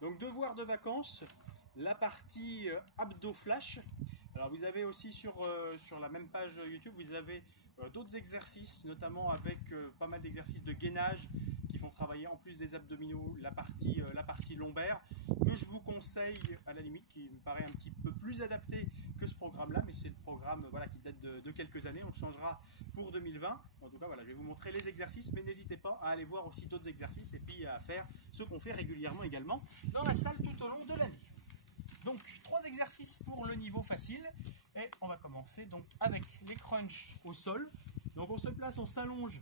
Donc devoir de vacances, la partie abdos flash. Alors vous avez aussi sur la même page YouTube, vous avez d'autres exercices, notamment avec pas mal d'exercices de gainage qui font travailler en plus des abdominaux la partie lombaire, que je vous conseille à la limite, qui me paraît un petit peu plus adapté que ce programme-là, mais c'est le programme voilà, qui date de quelques années, on le changera pour 2020. En tout cas, voilà, je vais vous montrer les exercices, mais n'hésitez pas à aller voir aussi d'autres exercices et puis à faire ce qu'on fait régulièrement également dans la salle tout au long de l'année. Donc, 3 exercices pour le niveau facile. Et on va commencer donc avec les crunchs au sol. Donc, on se place, on s'allonge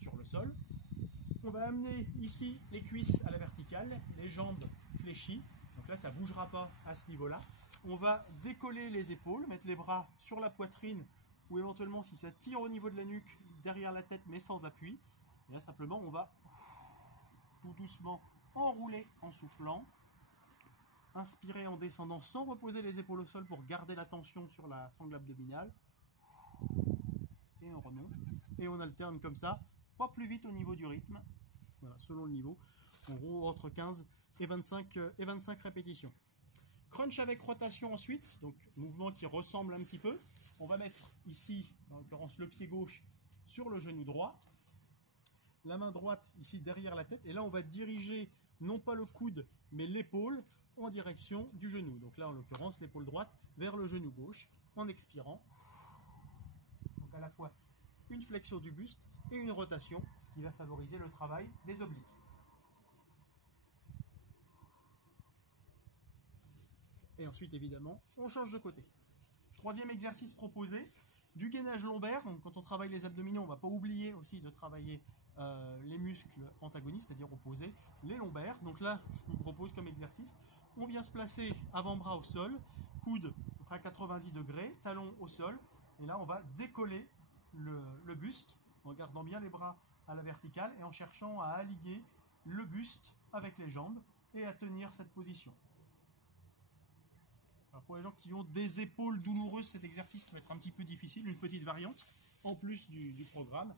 sur le sol. On va amener ici les cuisses à la verticale, les jambes fléchies. Donc là, ça ne bougera pas à ce niveau-là. On va décoller les épaules, mettre les bras sur la poitrine ou éventuellement, si ça tire au niveau de la nuque, derrière la tête, mais sans appui. Et là, simplement, on va tout doucement enrouler en soufflant. Inspirer en descendant sans reposer les épaules au sol pour garder la tension sur la sangle abdominale. Et on remonte. Et on alterne comme ça, pas plus vite au niveau du rythme. Voilà, selon le niveau. En gros, entre 15 et 25 répétitions. Crunch avec rotation ensuite, donc mouvement qui ressemble un petit peu. On va mettre ici, en l'occurrence le pied gauche, sur le genou droit. La main droite ici derrière la tête. Et là, on va diriger non pas le coude, mais l'épaule en direction du genou. Donc là, en l'occurrence, l'épaule droite vers le genou gauche, en expirant. Donc à la fois une flexion du buste et une rotation, ce qui va favoriser le travail des obliques. Et ensuite, évidemment, on change de côté. Troisième exercice proposé, du gainage lombaire. Donc, quand on travaille les abdominaux, on ne va pas oublier aussi de travailler les muscles antagonistes, c'est-à-dire opposés, les lombaires. Donc là, je vous propose comme exercice, on vient se placer avant-bras au sol, coude à 90 degrés, talon au sol. Et là, on va décoller le buste en gardant bien les bras à la verticale et en cherchant à aligner le buste avec les jambes et à tenir cette position. Alors pour les gens qui ont des épaules douloureuses, cet exercice peut être un petit peu difficile, une petite variante en plus du programme.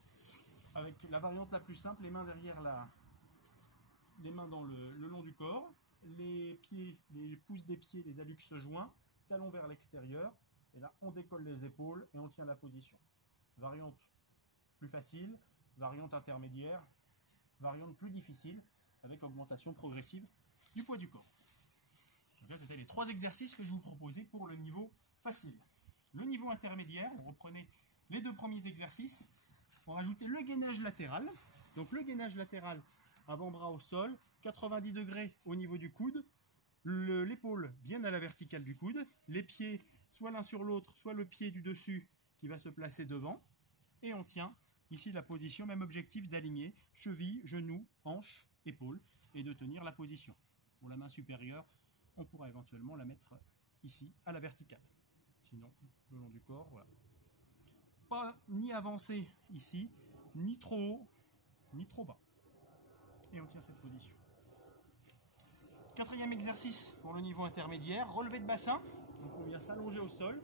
Avec la variante la plus simple, les mains derrière les mains dans le long du corps, les pieds, les pouces des pieds, les hallux joints, talons vers l'extérieur. Et là, on décolle les épaules et on tient la position. Variante plus facile, variante intermédiaire, variante plus difficile, avec augmentation progressive du poids du corps. Donc là, c'était les 3 exercices que je vous proposais pour le niveau facile. Le niveau intermédiaire, on reprenait les 2 premiers exercices. On rajoutait le gainage latéral. Donc le gainage latéral, avant-bras au sol, 90 degrés au niveau du coude, l'épaule bien à la verticale du coude, les pieds soit l'un sur l'autre, soit le pied du dessus qui va se placer devant. Et on tient ici la position, même objectif d'aligner cheville, genou, hanche, épaule et de tenir la position. Pour la main supérieure, on pourra éventuellement la mettre ici à la verticale. Sinon, le long du corps, voilà. Pas ni avancé ici, ni trop haut, ni trop bas. Et on tient cette position. 4e exercice pour le niveau intermédiaire, relevé de bassin. Donc on vient s'allonger au sol,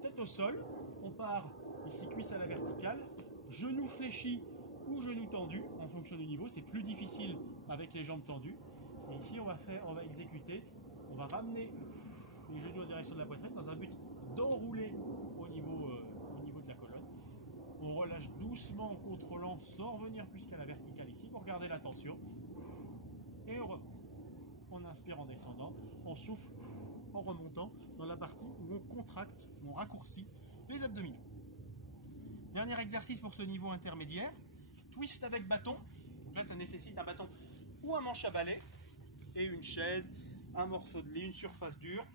tête au sol. On part ici cuisse à la verticale, genoux fléchis ou genoux tendus en fonction du niveau. C'est plus difficile avec les jambes tendues. Et ici on va exécuter, on va ramener les genoux en direction de la poitrine dans un but d'enrouler au niveau de la colonne. On relâche doucement en contrôlant sans revenir plus qu'à la verticale ici pour garder la tension. Et on remonte. On inspire en descendant, on souffle en remontant dans la partie où on contracte, on raccourcit les abdominaux. Dernier exercice pour ce niveau intermédiaire, twist avec bâton. Donc là, ça nécessite un bâton ou un manche à balai et une chaise, un morceau de lit, une surface dure.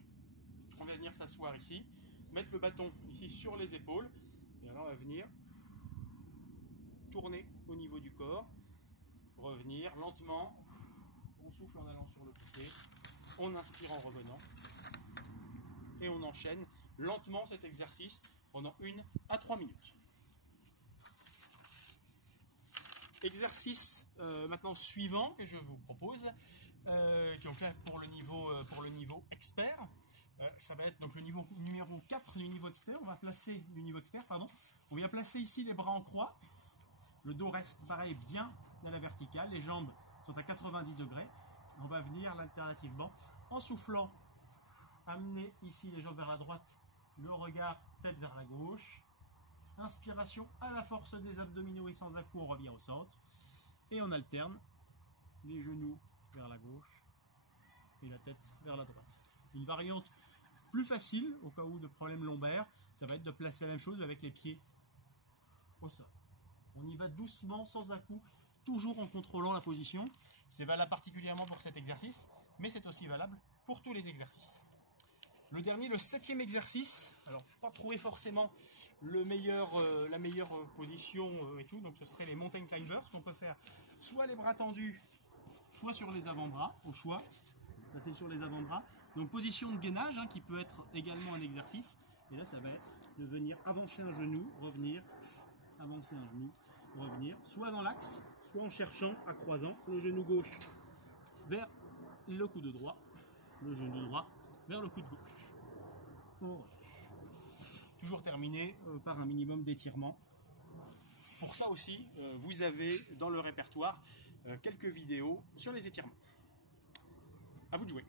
On va venir s'asseoir ici, mettre le bâton ici sur les épaules et alors on va venir tourner au niveau du corps, revenir lentement, on souffle en allant sur le côté, on inspire en revenant et on enchaîne lentement cet exercice pendant 1 à 3 minutes. Exercice maintenant suivant que je vous propose, qui est donc là pour le niveau expert. Ça va être donc le niveau numéro 4 du niveau expert. On va placer du niveau expert, pardon. On vient placer ici les bras en croix. Le dos reste pareil bien à la verticale. Les jambes sont à 90 degrés. on va venir alternativement en soufflant, amener ici les jambes vers la droite, le regard tête vers la gauche. Inspiration à la force des abdominaux et sans à-coups, on revient au centre. Et on alterne les genoux vers la gauche et la tête vers la droite. Une variante plus facile au cas où de problèmes lombaires, ça va être de placer la même chose avec les pieds au sol. On y va doucement, sans à-coups, toujours en contrôlant la position. C'est valable particulièrement pour cet exercice, mais c'est aussi valable pour tous les exercices. Le dernier, le 7e exercice, alors pas trouver forcément la meilleure position et tout, donc ce serait les mountain climbers, qu'on peut faire soit les bras tendus, soit sur les avant-bras, au choix, passer sur les avant-bras. Donc position de gainage qui peut être également un exercice, et là ça va être de venir avancer un genou, revenir, avancer un genou, revenir, soit dans l'axe, soit en cherchant, à croisant, le genou gauche vers le coude droit, le genou droit vers le coude gauche. On relâche. Toujours terminé par un minimum d'étirement. Pour ça aussi, vous avez dans le répertoire quelques vidéos sur les étirements. À vous de jouer.